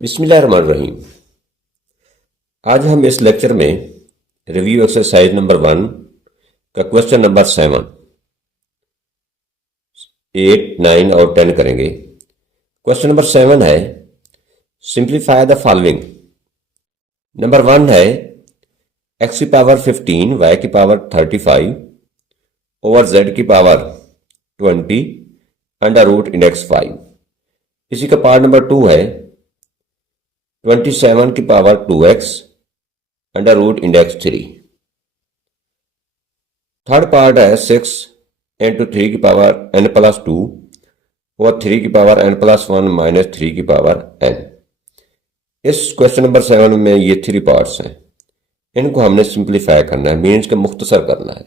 बिस्मिल्लाहिर्रहमानिर्रहीम। आज हम इस लेक्चर में रिव्यू एक्सरसाइज नंबर 1 का क्वेश्चन नंबर 7, 8, 9 और 10 करेंगे। क्वेश्चन नंबर 7 है सिंप्लीफाई द फॉलोइंग। नंबर 1 है x की पावर 15 y की पावर 35 ओवर z की पावर 20 अंडर रूट इंडेक्स 5। इसी का पार्ट नंबर 2 है 27 की power 2x under root index 3। Third part है 6 इंटू 3 की पावर n प्लस 2 और 3 की पावर n प्लस 1 माइनस 3 की पावर n। इस क्वेश्चन नंबर 7 में ये 3 पार्ट्स हैं, इनको हमने सिंप्लीफाई करना है, मीन्स के मुख्तसर करना है।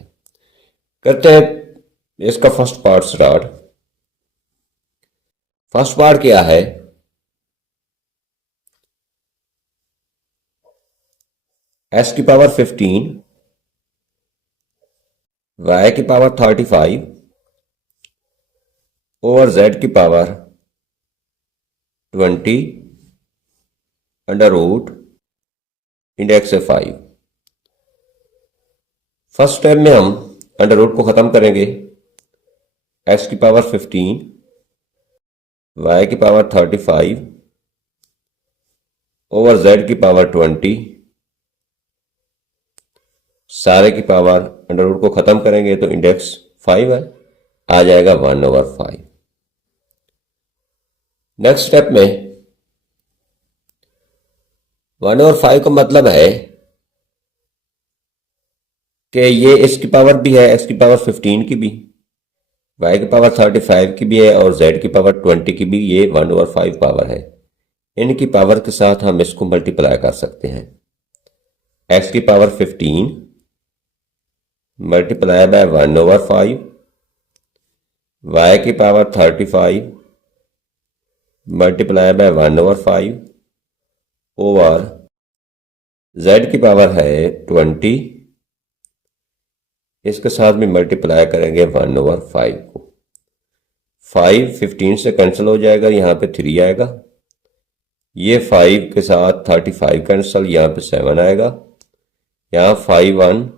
करते हैं इसका first part start. First part क्या है? s की पावर 15 y की पावर 35 ओवर z की power 20 under root index 5। First step में हम अंडर रूट को खत्म करेंगे। x की पावर 15 y की पावर 35 ओवर z की पावर 20 सारे की पावर अंडर रूट को खत्म करेंगे तो इंडेक्स 5 है, आ जाएगा 1/5। नेक्स्ट स्टेप में 1/5 का मतलब है कि ये इसकी पावर भी है, x की पावर 15 की भी, y की पावर 35 की भी है और z की पावर 20 की भी, ये 1/5 पावर है। इनकी पावर के साथ हम इसको मल्टीप्लाई कर सकते हैं। x की पावर 15 मल्टीप्लाई बाय 1/5, y की power 35 multiply by 1/5 over z की पावर है 20, इसके साथ भी मल्टीप्लाई करेंगे 1/5 को। 5 15 से कैंसिल हो जाएगा, यहाँ पे 3 आएगा। ये 5 के साथ 35 कैंसिल, यहाँ पे 7 आएगा। यहाँ 5 1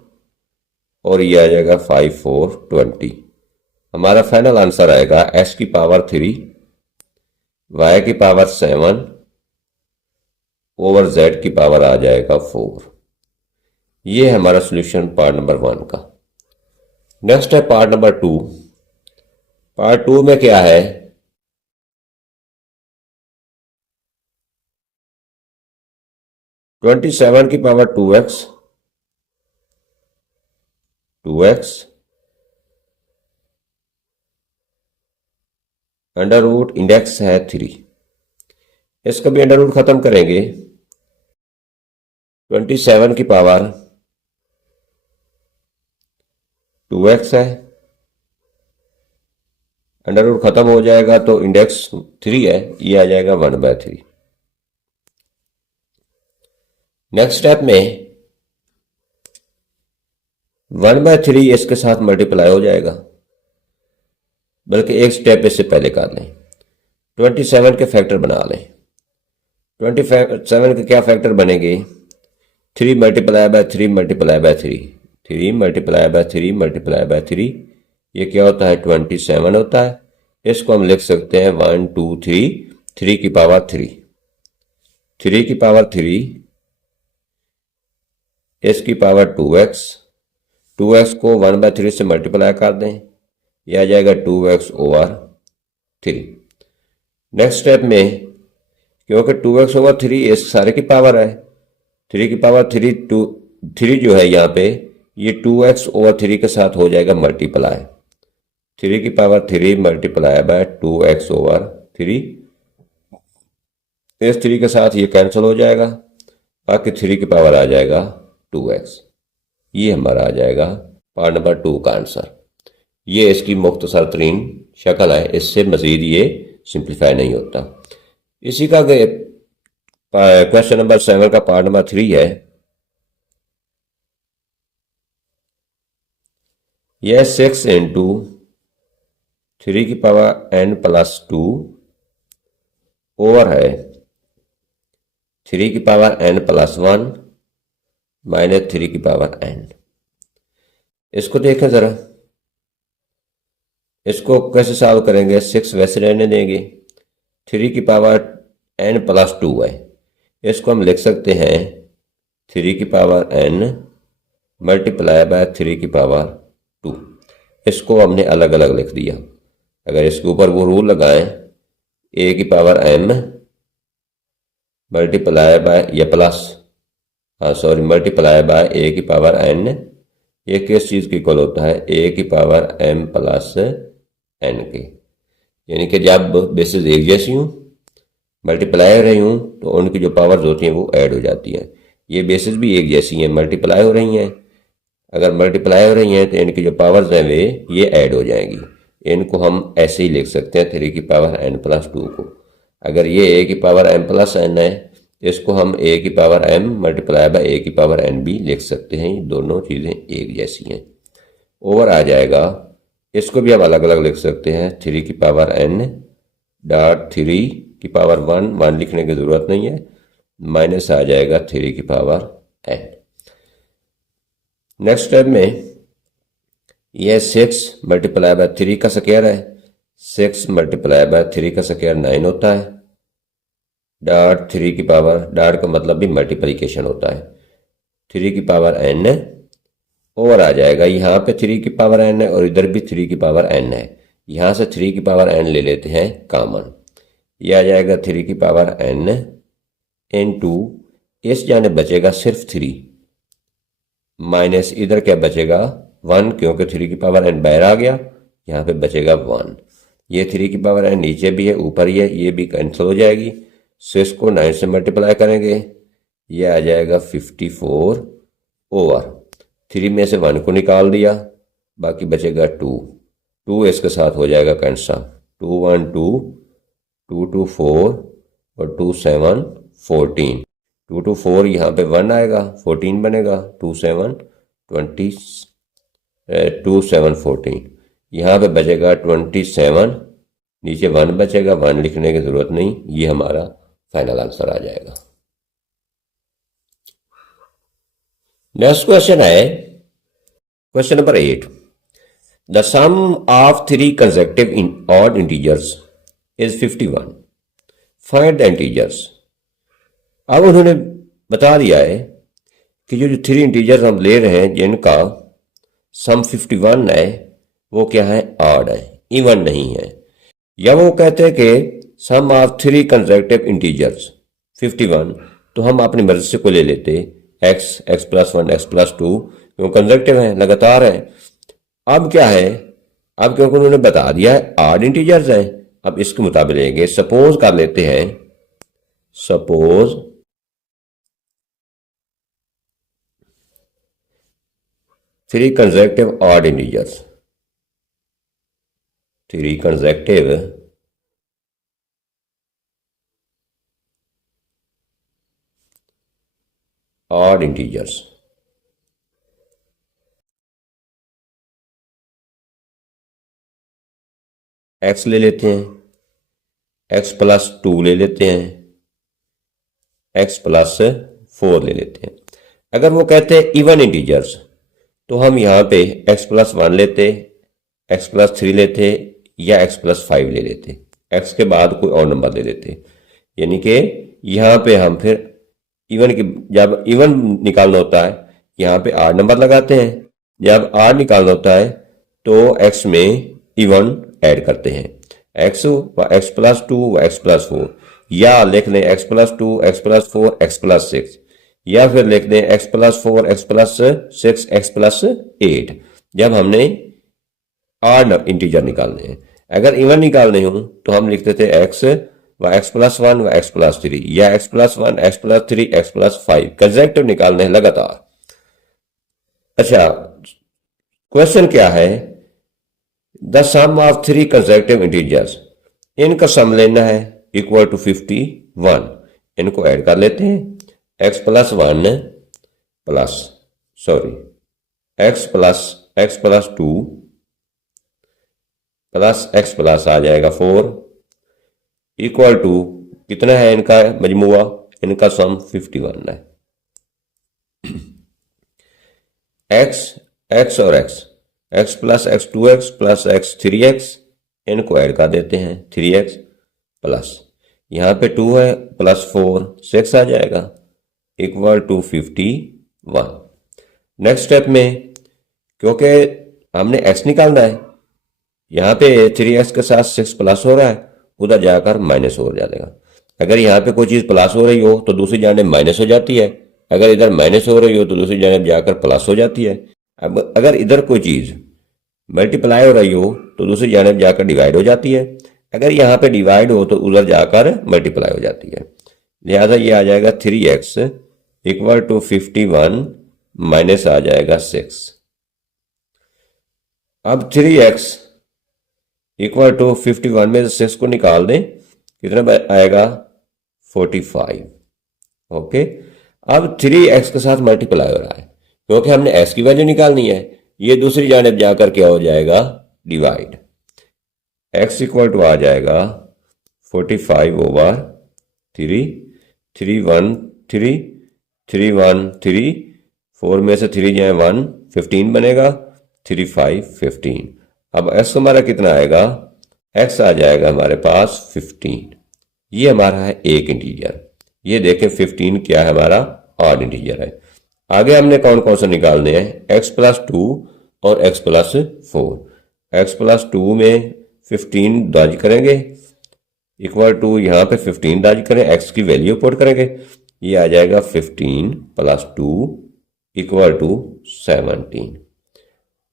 और ये आ जाएगा 5 4 20। हमारा फाइनल आंसर आएगा x की पावर 3 y की पावर 7 ओवर z की पावर आ जाएगा 4। ये है हमारा सॉल्यूशन पार्ट नंबर 1 का। नेक्स्ट है पार्ट नंबर 2। पार्ट 2 में क्या है? ट्वेंटी 7 की power 2x under root index है 3। इसका भी अंडर रूट खत्म करेंगे। 27 की पावर 2x है, अंडर रूट खत्म हो जाएगा तो इंडेक्स 3 है, ये आ जाएगा 1/3। नेक्स्ट स्टेप में 1/3 इसके साथ मल्टीप्लाई हो जाएगा, बल्कि एक स्टेप इससे पहले कर लें। 27 के फैक्टर बना लें। 27 के क्या फैक्टर बनेंगे? 3 multiply by 3 multiply by 3, 3 multiply by 3 multiply by 3, ये क्या होता है? 27 होता है। इसको हम लिख सकते हैं 1 2 3, 3 की पावर 3, 3 की पावर 3, इसकी पावर 2x, 2x को 1/3 से मल्टीप्लाई कर दें, यह आ जाएगा 2x ओवर 3। नेक्स्ट स्टेप में क्योंकि 2x ओवर 3 इस सारे की पावर है, 3 की पावर 3 3 जो है यहाँ पे, ये 2x ओवर 3 के साथ हो जाएगा मल्टीप्लाई। 3 की power 3 multiply by 2x over 3, इस 3 के साथ ये कैंसिल हो जाएगा, बाकी 3 की पावर आ जाएगा 2x। ये हमारा आ जाएगा पार्ट नंबर 2 का आंसर। ये इसकी मुख्तसर तरीन शक्ल है, इससे मजीद ये सिंप्लीफाई नहीं होता। इसी का क्वेश्चन नंबर 7 का पार्ट नंबर 3 है। यह 6 इंटू 3 की पावर n प्लस 2 ओवर है 3 की पावर n प्लस 1 माइनस 3 की पावर n। इसको देखें ज़रा, इसको कैसे सॉल्व करेंगे। 6 वैसे रहने देंगे, 3 की पावर n प्लस 2 है, इसको हम लिख सकते हैं 3 की पावर n मल्टीप्लाई बाय 3 की पावर 2। इसको हमने अलग अलग लिख दिया। अगर इसके ऊपर वो रूल लगाएं, a की पावर m मल्टीप्लाई बाय या प्लस, मल्टीप्लाई बाय a की पावर n, ये किस चीज़ की इक्वल होता है, a की पावर m प्लस n के। यानी कि जब बेसिस एक जैसी हूँ, मल्टीप्लाई हो रही हूँ, तो उनकी जो पावर्स होती हैं वो ऐड हो जाती हैं। ये बेसिस भी एक जैसी हैं, मल्टीप्लाई हो रही हैं। अगर मल्टीप्लाई हो रही हैं तो इनकी जो पावर्स हैं वे ये ऐड हो जाएंगी। इनको हम ऐसे ही लिख सकते हैं 3 की पावर n प्लस 2 को। अगर ये a की पावर m प्लस n है, इसको हम a की power m multiply by a की पावर n भी लिख सकते हैं। ये दोनों चीज़ें एक जैसी हैं। ओवर आ जाएगा, इसको भी हम अलग अलग लिख सकते हैं। 3 की पावर n डॉट 3 की पावर 1 लिखने की ज़रूरत नहीं है, माइनस आ जाएगा 3 की पावर n। नेक्स्ट स्टेप में यह 6 मल्टीप्लाई बाय 3 का स्क्वायर है, 6 मल्टीप्लाई बाय 3 का स्क्वायर 9 होता है। डॉट 3 की पावर, डॉट का मतलब भी मल्टीप्लिकेशन होता है, 3 की पावर n ओवर आ जाएगा। यहाँ पे 3 की पावर n है और इधर भी 3 की पावर n है। यहाँ से 3 की पावर n ले लेते हैं कॉमन, यह आ जाएगा 3 की पावर n इनटू, इस जाने बचेगा सिर्फ 3 माइनस इधर क्या बचेगा 1, क्योंकि 3 की पावर n बाहर आ गया, यहाँ पे बचेगा 1। ये 3 की पावर n नीचे भी है ऊपर ही है, ये भी कैंसिल हो जाएगी। सो इसको 9 से मल्टीप्लाई करेंगे, ये आ जाएगा 54 ओवर 3 में से 1 को निकाल दिया, बाकी बचेगा 2 इसके साथ हो जाएगा कैंसिल। 2 1 2 2 2 4 और 2 7 14। 2 2 4 यहाँ पे 1 आएगा, 14 बनेगा, 2 7 20 2 7 14। यहाँ पे बचेगा 27, नीचे 1 बचेगा, 1 लिखने की ज़रूरत नहीं, ये हमारा फाइनल आंसर आ जाएगा। नेक्स्ट क्वेश्चन है question number 8। The sum of 3 consecutive odd integers is 51, find the integers. अब उन्होंने बता दिया है कि जो 3 इंटीजर्स हम ले रहे हैं जिनका सम 51 है, वो क्या है, ऑड है, इवन नहीं है। या वो कहते हैं कि सम ऑफ 3 कंसेक्यूटिव इंटीजर्स 51, तो हम अपनी मर्जी से को ले लेते x प्लस 1 x प्लस 2, क्यों कंसेक्यूटिव है, लगातार है। अब क्या है, अब क्योंकि उन्होंने बता दिया है ऑड इंटीजर्स है, अब इसके मुताबिक लेंगे। सपोज कर लेते हैं, suppose 3 consecutive odd integers, 3 consecutive odd integers. x ले लेते हैं, x प्लस 2 ले लेते हैं, x प्लस 4 ले लेते हैं। अगर वो कहते हैं इवन इंटीजर्स, तो हम यहाँ पे x प्लस 1 लेते, x प्लस 3 लेते या x प्लस 5 ले लेते, x के बाद कोई और नंबर ले लेते। यानी कि यहाँ पे हम फिर इवन की, जब इवन निकालना होता है यहाँ पे आड नंबर लगाते हैं, जब आड निकालना होता है तो x में इवन ऐड करते हैं, x व x प्लस 2 व x प्लस 4, या लिख लें x plus 2 x plus 4 x plus 6, या फिर लिख दें x plus 4 x plus 6 x plus 8, जब हमने आड इंटीजर निकालने हैं। अगर इवन निकालने हो तो हम लिखते थे x व x प्लस 1 व x प्लस 3, या x plus 1 x plus 3 x plus 5, consecutive निकालने हैं लगातार। अच्छा, क्वेश्चन क्या है, the sum of 3 consecutive integers, इनका सम लेना है इक्वल टू 51। इनको ऐड कर लेते हैं, x plus 1 plus x plus 2 plus x plus आ जाएगा 4 इक्वल टू कितना है इनका मजमुआ इनका सम 51 है। एक्स और x plus x 2x plus x 3x, इनको ऐड कर देते हैं 3x प्लस यहाँ पे 2 है प्लस 4 6 आ जाएगा इक्वल टू 51। नेक्स्ट स्टेप में क्योंकि हमने x निकालना है, यहाँ पे 3x के साथ 6 प्लस हो रहा है, उधर जाकर माइनस हो जाएगा। अगर यहाँ पे कोई चीज़ प्लस हो रही हो तो दूसरी जाने माइनस हो जाती है, अगर इधर माइनस हो रही हो तो दूसरी जाने जाकर प्लस हो जाती है। अब अगर इधर कोई चीज़ मल्टीप्लाई हो रही हो तो दूसरी जाने जाकर डिवाइड हो जाती है, अगर यहाँ पे डिवाइड हो तो उधर जाकर मल्टीप्लाई हो जाती है। लिहाजा ये आ जाएगा 3x इक्वल टू 51 माइनस आ जाएगा 6। अब 3x इक्वल टू 51 में से 6 को निकाल दें, कितना आएगा 45। ओके, अब 3x के साथ मल्टीप्लाई हो रहा है क्योंकि हमने x की वैल्यू निकालनी है, ये दूसरी जानिब जाकर क्या हो जाएगा डिवाइड, x इक्वल टू आ जाएगा 45 ओवर 3, 3 1 3 3 1 3, 4 में से 3 जाए 1 15 बनेगा, 3 5 15। अब x हमारा कितना आएगा, x आ जाएगा हमारे पास 15। ये हमारा है एक इंटीजर। ये देखें 15 क्या है हमारा ऑड इंटीजर है। आगे हमने कौन कौन से निकालने हैं, x प्लस 2 और x प्लस 4। x प्लस 2 में 15 दर्ज करेंगे इक्वल टू यहाँ पे 15 दर्ज करें, x की वैल्यू पुट करेंगे, ये आ जाएगा 15 प्लस 2 इक्वल टू 17।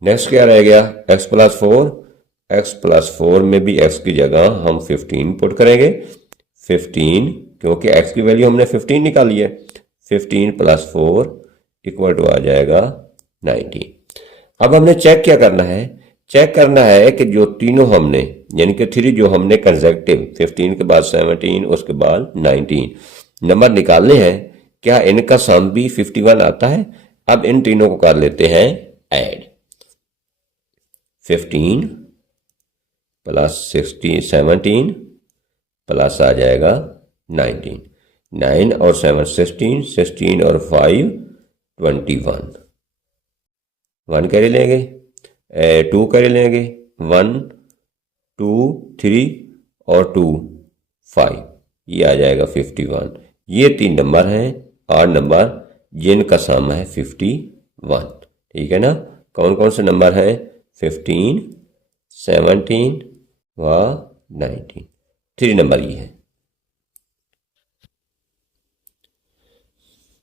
नेक्स्ट क्या रह गया, x प्लस 4। x प्लस 4 में भी x की जगह हम 15 पुट करेंगे, 15 क्योंकि x की वैल्यू हमने 15 निकाली है, 15 प्लस 4 इक्वल टू आ जाएगा 19। अब हमने चेक क्या करना है, चेक करना है कि जो तीनों हमने यानी कि 3 जो हमने कंसेक्टिव 15 के बाद 17 उसके बाद 19 नंबर निकालने हैं, क्या इनका सम भी 51 आता है। अब इन तीनों को कर लेते हैं ऐड, 15 प्लस 17 प्लस आ जाएगा 19, 9 और 7 16, 16 और 5 21, 1 कैरी लेंगे, 2 कैरी लेंगे, 1 2 3 और 2 5, ये आ जाएगा 51। ये 3 नंबर हैं 8 नंबर जिनका सम है 51। ठीक है ना, कौन कौन से नंबर हैं, 15 17 व 19, 3 नंबर ये है।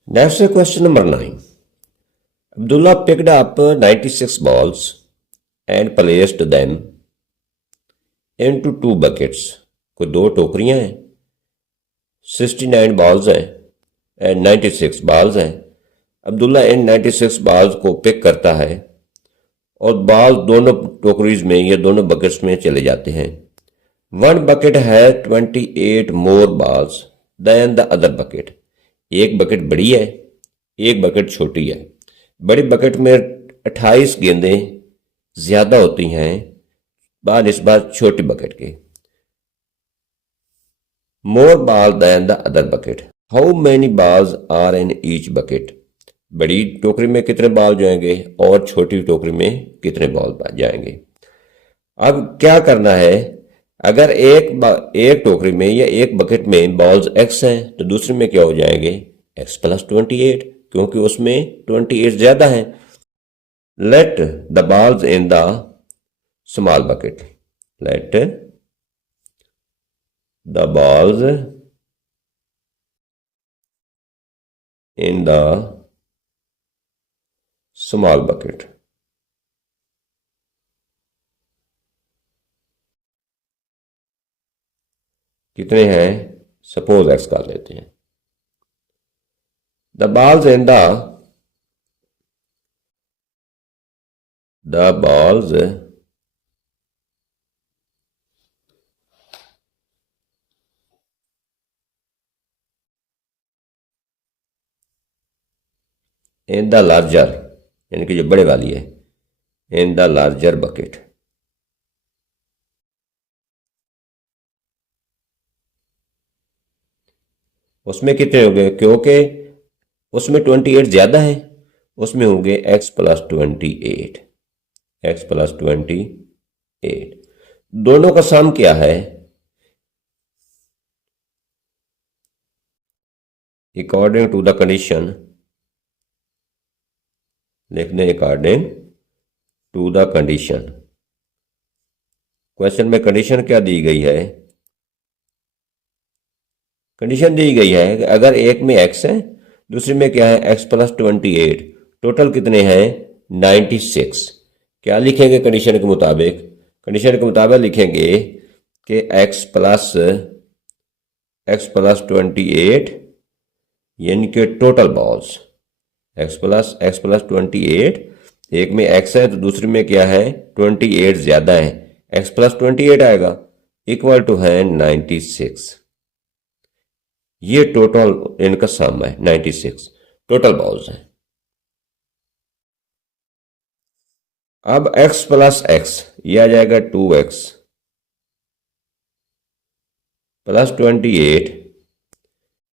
Next question number 9। Abdullah picked up 96 balls and placed them into 2 buckets. कोई 2 टोकरियां हैं, 69 बॉल्स हैं एंड 96 बॉल्स हैं। अब्दुल्ला इन 96 बॉल्स को पिक करता है और बॉल दोनों टोकरीज में या दोनों बकेट्स में चले जाते हैं। 1 bucket है 28 more balls than the other bucket. एक बकेट बड़ी है, एक बकेट छोटी है। बड़ी बकेट में 28 गेंदें ज्यादा होती हैं बानिस्बत छोटी बकेट के। More ball than the other bucket, how many balls are in each bucket. बड़ी टोकरी में कितने बॉल जाएंगे और छोटी टोकरी में कितने बॉल जाएंगे। अब क्या करना है, अगर एक टोकरी में या एक बकेट में बॉल्स x हैं तो दूसरी में क्या हो जाएंगे x प्लस 28, क्योंकि उसमें 28 ज्यादा है। Let the balls in the small bucket, let the balls in the small bucket. कितने हैं, सपोज x कर लेते हैं। The balls in the balls in the larger, यानी कि जो बड़े वाली है, इन द लार्जर बकेट। उसमें कितने हो गए, क्योंकि उसमें 28 ज़्यादा है, उसमें हो गए x+28, x+28। दोनों का सम क्या है, अकॉर्डिंग टू द कंडीशन, लिख दें according to the condition. Question में कंडीशन क्या दी गई है, कंडीशन दी गई है कि अगर एक में x है, दूसरे में क्या है x+28, टोटल कितने हैं 96। क्या लिखेंगे कंडीशन के मुताबिक, कंडीशन के मुताबिक लिखेंगे कि x+28 यानी कि टोटल बॉल्स, x+28, एक में x है तो दूसरे में क्या है 28 ज्यादा है, x+28 आएगा, इक्वल टू है 96। ये टोटल इनका सम है 96, टोटल बॉल्स है। अब x+x ये आ जाएगा 2x + 28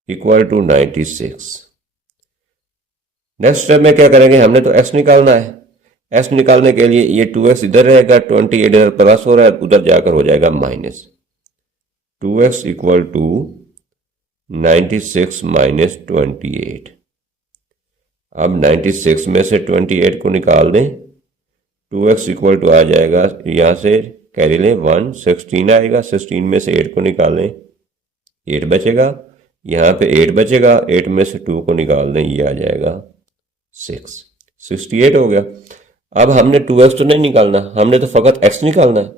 equal to 96। Next step में क्या करेंगे, हमने तो x निकालना है, x निकालने के लिए ये 2x इधर रहेगा, 28 इधर प्लस हो रहा है, उधर जाकर हो जाएगा minus. 2x equal to 96 minus 28। अब 96 में से 28 को निकाल दें, 2x इक्वल टू आ जाएगा, यहाँ से कैरी लें 1, 16 आएगा, 16 में से 8 को निकालें 8 बचेगा, यहाँ पे 8 बचेगा, 8 में से 2 को निकाल दें, ये आ जाएगा 6, 68 हो गया। अब हमने 2x तो नहीं निकालना, हमने तो फकत x निकालना है,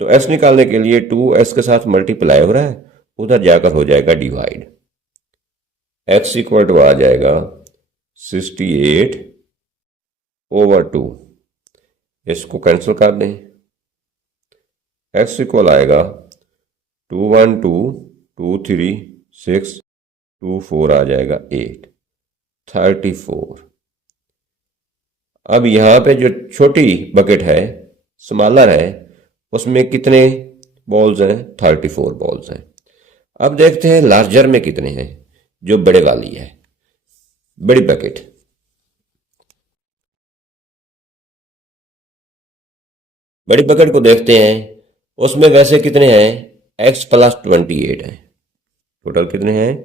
तो x निकालने के लिए 2x के साथ मल्टीप्लाई हो रहा है, उधर जाकर हो जाएगा डिवाइड, x इक्वल टू आ जाएगा 68/2, इसको कैंसिल कर दें, x इक्वल आएगा 212, 23, 6, 24 आ जाएगा 8, 34। अब यहाँ पे जो छोटी बकेट है, स्मॉलर है, उसमें कितने बॉल्स हैं, 34 बॉल्स हैं। अब देखते हैं लार्जर में कितने हैं, जो बड़े वाली है, बड़ी बकेट। बड़ी बकेट को देखते हैं, उसमें वैसे कितने हैं, x+28 है, टोटल कितने हैं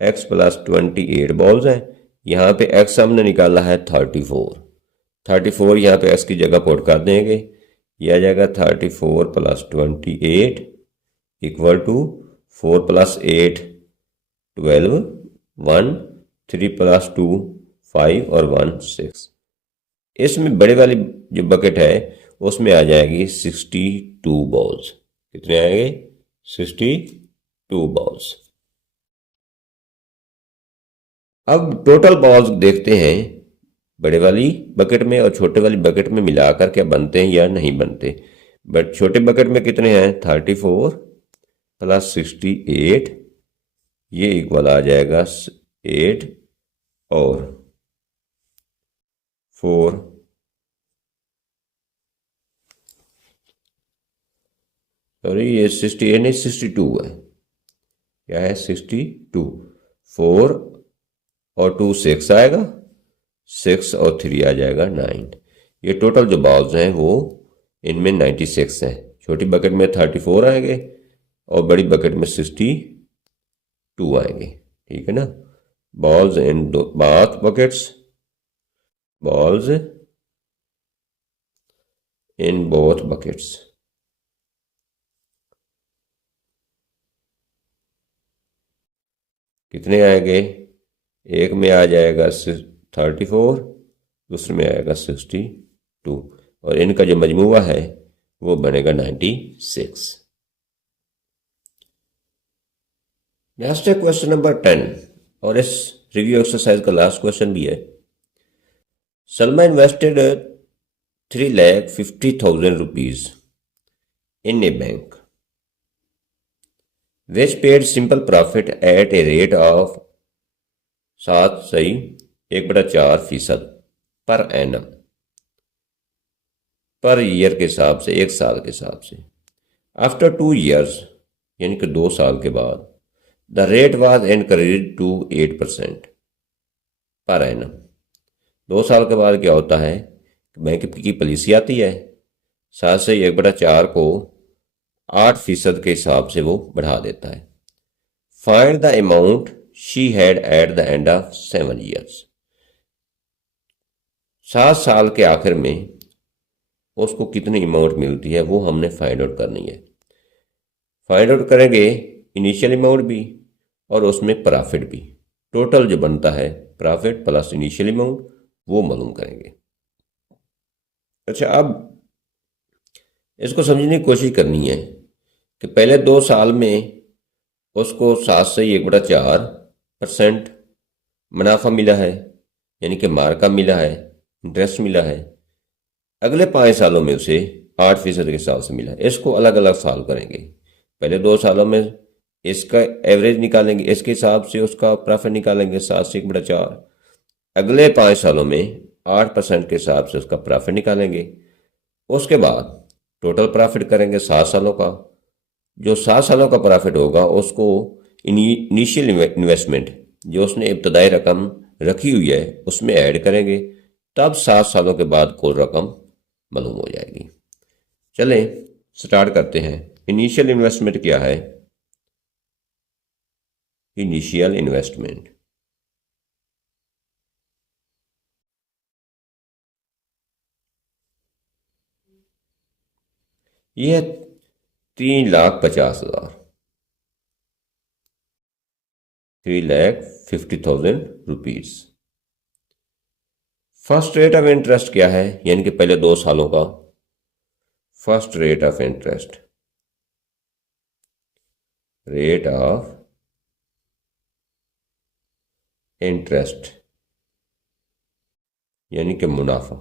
x+28 बॉल्स हैं। यहाँ पे x हमने निकाला है 34 यहाँ पे x की जगह पुट कर देंगे, यह आ जाएगा 34 + 28 इक्वल टू 4 + 8 12, 1, 3 + 2 5 और 1 6। इसमें बड़े वाली जो बकेट है उसमें आ जाएगी 62 बॉल्स, कितने आएंगे 62 बॉल्स। अब टोटल बॉल्स देखते हैं, बड़े वाली बकेट में और छोटे वाली बकेट में मिलाकर क्या बनते हैं या नहीं बनते। बट छोटे बकेट में कितने हैं 34 + 68, ये इक्वल आ जाएगा 8 और 4, सॉरी ये 68 नहीं 62 है, क्या है 62, 4 और 2 6 आएगा, 6 और 3 आ जाएगा 9। ये टोटल जो बॉल्स हैं वो इनमें 96 हैं, छोटी बकेट में 34 आएंगे और बड़ी बकेट में 62 आएंगे, ठीक है ना। Balls in both buckets, balls in both buckets. कितने आएंगे, एक में आ जाएगा 34, दूसरे में आएगा 62 और इनका जो मजमूआ है वो बनेगा 96। नेक्स्ट है क्वेश्चन नंबर 10 और इस रिव्यू एक्सरसाइज का लास्ट क्वेश्चन भी है। Salma invested 3,50,000 rupees in A bank which paid simple profit at a rate of 7.1/4% per annum, per year के हिसाब से, एक साल के हिसाब से। आफ्टर 2 years यानी कि 2 साल के बाद the rate was increase to 8% per annum. 2 साल के बाद क्या होता है, बैंक की पॉलिसी आती है, 7 से 1/4 को 8% के हिसाब से वो बढ़ा देता है। Find the amount she had at the end of 7 years. 7 साल के आखिर में उसको कितनी अमाउंट मिलती है वो हमने फाइंड आउट करनी है। फाइंड आउट करेंगे इनिशियल अमाउंट भी और उसमें प्रॉफिट भी, टोटल जो बनता है प्रॉफिट प्लस इनिशियल अमाउंट वो मालूम करेंगे। अच्छा, अब इसको समझने की कोशिश करनी है कि पहले 2 साल में उसको 7 से 1/4% मुनाफा मिला है, यानी कि मार्का मिला है, इंटरेस्ट मिला है। अगले 5 सालों में उसे 8% के हिसाब से मिला है। इसको अलग अलग साल करेंगे। पहले 2 सालों में इसका एवरेज निकालेंगे, इसके हिसाब से उसका प्रॉफिट निकालेंगे 7 से 1/4। अगले 5 सालों में 8% के हिसाब से उसका प्रॉफिट निकालेंगे। उसके बाद टोटल प्रॉफिट करेंगे 7 सालों का। जो 7 सालों का प्रॉफिट होगा उसको इनिशियल इन्वेस्टमेंट जो उसने इब्तदाई रकम रखी हुई है उसमें ऐड करेंगे, तब 7 सालों के बाद कुल रकम मालूम हो जाएगी। चलें स्टार्ट करते हैं। इनिशियल इन्वेस्टमेंट क्या है? इनिशियल इन्वेस्टमेंट ये है 3,50,000, 3,50,000 rupees. First rate of interest क्या है, यानी कि पहले 2 सालों का first rate of interest, rate of interest यानी कि मुनाफा,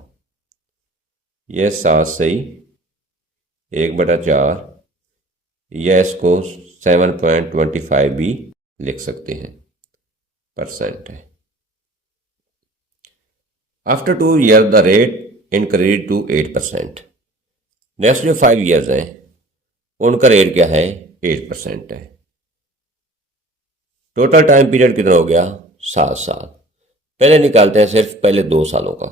यह 7/1/4 या इसको 7.25 भी लिख सकते हैं परसेंट है। After 2 year the rate increase to 8%। Next जो 5 ईयर्स हैं उनका रेट क्या है? 8% है। टोटल टाइम पीरियड कितना हो गया? 7 साल। पहले निकालते हैं सिर्फ पहले 2 सालों का।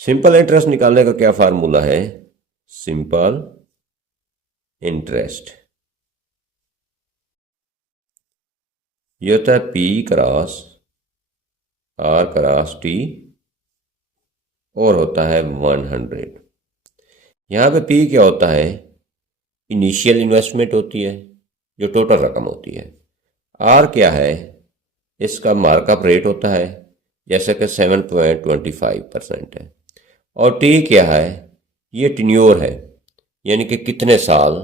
सिंपल इंटरेस्ट निकालने का क्या फार्मूला है? सिंपल इंटरेस्ट ये होता है P cross R cross T और होता है 100। यहाँ पे P क्या होता है? इनिशियल इन्वेस्टमेंट होती है जो टोटल रकम होती है। R क्या है? इसका मार्कअप रेट होता है, जैसे कि 7.25% है। और T क्या है? ये टेन्योर है, यानी कि कितने साल,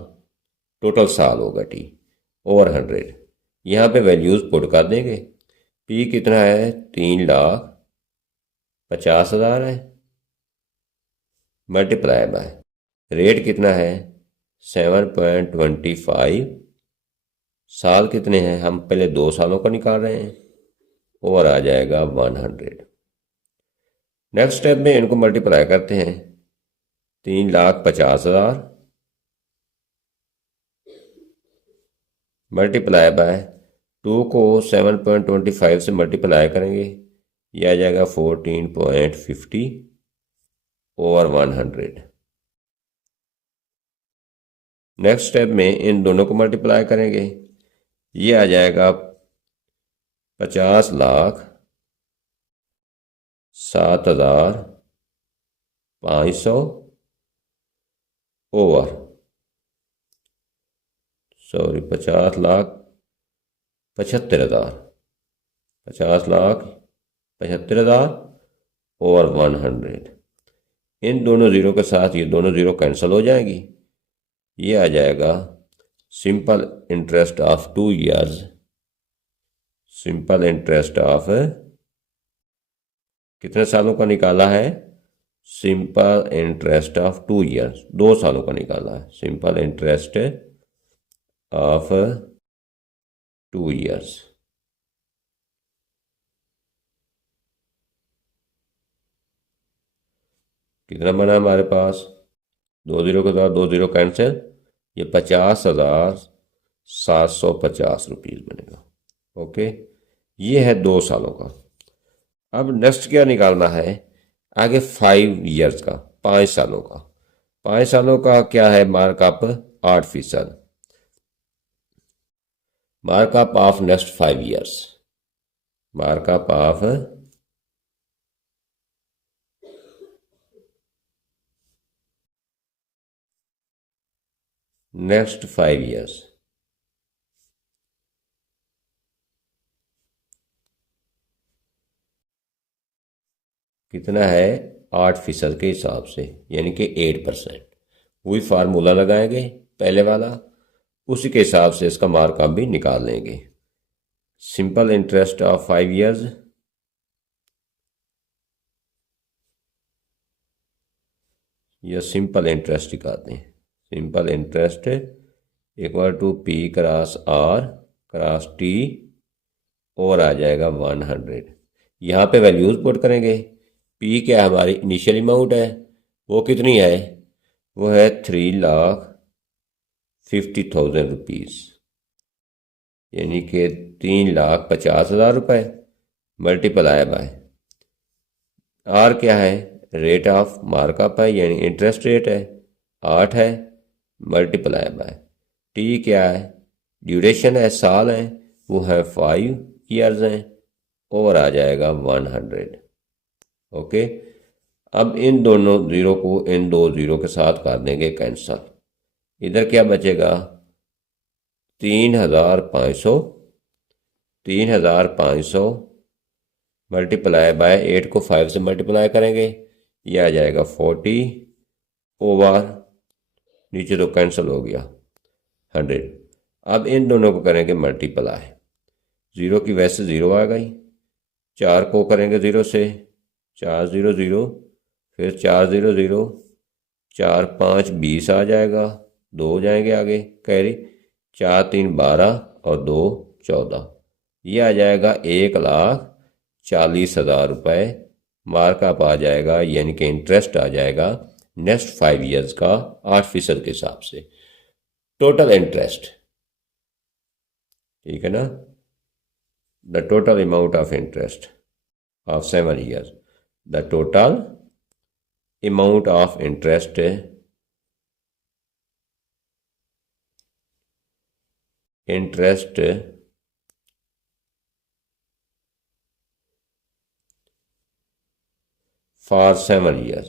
टोटल साल होगा T ओवर 100। यहाँ पे वैल्यूज़ पुट कर देंगे। P कितना है? 3,50,000 है, मल्टीप्लाई बाय रेट कितना है? 7.25। साल कितने हैं? हम पहले 2 सालों का निकाल रहे हैं, ओवर आ जाएगा 100। नेक्स्ट स्टेप में इनको मल्टीप्लाई करते हैं। 3,50,000 मल्टीप्लाई बाय 2 को 7.25 से मल्टीप्लाई करेंगे, यह आ जाएगा 14.50 ओवर 100। नेक्स्ट स्टेप में इन दोनों को मल्टीप्लाई करेंगे, ये आ जाएगा 50,07,500 ओवर 50,75,000, 50,75,000 ओवर 100। इन दोनों ज़ीरो के साथ ये दोनों ज़ीरो कैंसिल हो जाएगी, ये आ जाएगा simple interest of 2 years, simple interest of कितने सालों का निकाला है? सिंपल इंटरेस्ट ऑफ 2 ईयर्स, 2 सालों का निकाला है। Simple interest of 2 years. कितना बना हमारे पास? 2 ज़ीरो के साथ 2 ज़ीरो कैंसिल, ये 50,000 750 रुपीज़ बनेगा। ओके, ये है 2 सालों का। अब नेक्स्ट क्या निकालना है आगे, 5 ईयर्स का, 5 सालों का। 5 सालों का क्या है markup, 8%। Markup of next 5 years, markup of next 5 years कितना है, 8% के हिसाब से, यानी कि 8%। वही फार्मूला लगाएंगे पहले वाला, उसी के हिसाब से इसका मार्कअप भी निकाल लेंगे। सिंपल इंटरेस्ट ऑफ 5 ईयर्स या सिंपल इंटरेस्ट निकालते हैं। Simple interest equal to P cross R cross T, और आ जाएगा 100। यहाँ पे वैल्यूज पुट करेंगे। पी क्या हमारी इनिशियल अमाउंट है, वो कितनी है, वो है 3,50,000 रुपीज़, यानी कि 3,50,000 रुपये मल्टीप्लाई बाय आर क्या है, रेट ऑफ मार्कअप है यानी इंटरेस्ट रेट है, 8 है, मल्टीप्लाई बाय टी क्या है, ड्यूरेशन है, साल है, वो है 5 ईयर्स हैं, और आ जाएगा 100। ओके, अब इन दोनों ज़ीरो को इन दो ज़ीरो के साथ कर देंगे कैंसल। इधर क्या बचेगा, 3,500, 3,500 मल्टीप्लाई बाय 8 को 5 से मल्टीप्लाई करेंगे, ये आ जाएगा 40 ओवर, नीचे तो कैंसिल हो गया 100। अब इन दोनों को करेंगे मल्टीप्लाई, ज़ीरो की वैसे ज़ीरो आ गई, 4 को करेंगे ज़ीरो से, 4 0 0, फिर 4 0 0, 4 5 20 आ जाएगा, 2 जाएंगे आगे कैरी, 4 3 12 और 2 14, ये आ जाएगा 1,40,000 रुपये मार्कअप आ जाएगा, यानी कि इंटरेस्ट आ जाएगा नेक्स्ट 5 ईयर्स का 8% के हिसाब से। टोटल इंटरेस्ट, ठीक है ना, the total amount of interest of 7 years, the total amount of interest for 7 years,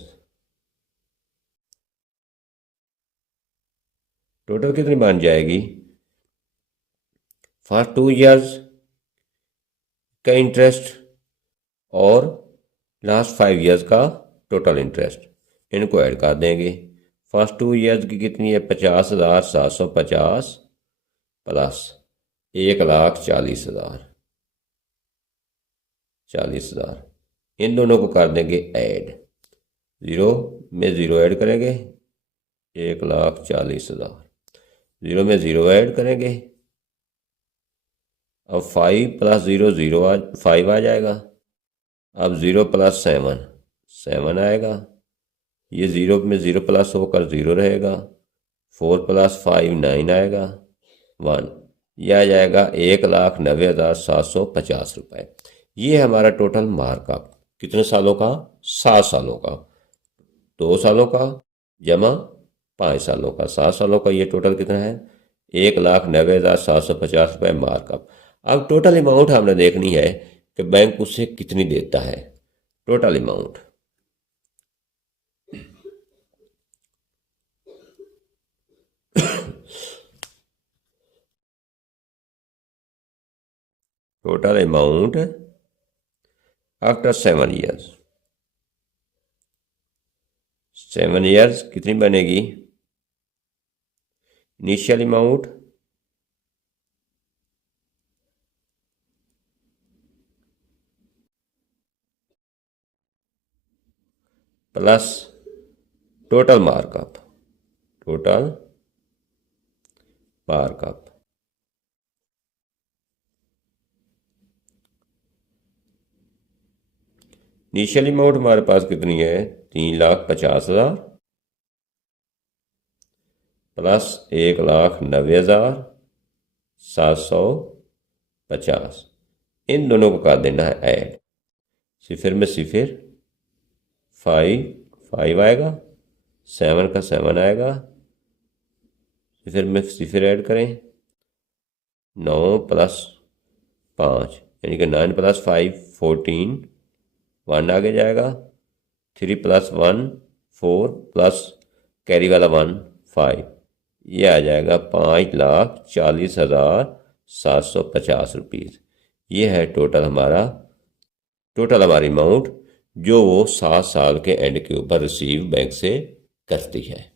total कितनी बन जाएगी, फॉर 2 ईयर्स का इंटरेस्ट और लास्ट 5 ईयर्स का टोटल इंटरेस्ट, इनको ऐड कर देंगे। फर्स्ट 2 ईयर्स की कितनी है, 50,750 प्लस 1,40,000, 40,000, इन दोनों को कर देंगे ऐड, ज़ीरो में ज़ीरो ऐड करेंगे, 1,40,000, ज़ीरो में ज़ीरो ऐड करेंगे, अब 5 प्लस 0 0 5 आ जाएगा, अब 0 प्लस 7 7 आएगा, ये 0 में 0 प्लस होकर 0 रहेगा, 4 प्लस 5 9 आएगा, 1, यह आ जाएगा 1,90,750 रुपये। ये हमारा टोटल मार्कअप कितने सालों का, 7 सालों का, 2 सालों का जमा 5 सालों का, 7 सालों का, ये टोटल कितना है, 1,90,750 रुपये मार्कअप। अब टोटल अमाउंट हमने देखनी है कि बैंक उससे कितनी देता है, total amount, total amount after 7 years, 7 years कितनी बनेगी, initial amount plus total markup, total markup, initial amount हमारे पास कितनी है, 3,50,000 प्लस 1,90,000 750। इन दोनों को कर देना है ऐड। सिफर में सिफर, 5 आएगा, 7 का 7 आएगा, सिफर में सिफर ऐड करें, 9 + 5 यानी कि 9 + 5 14, 1 आगे जाएगा, 3 + 1 4 प्लस कैरी वाला 1 5, ये आ जाएगा 5,40,750 रुपीज़। ये है टोटल हमारी अमाउंट जो वो 7 साल के एंड के ऊपर रिसीव बैंक से करती है।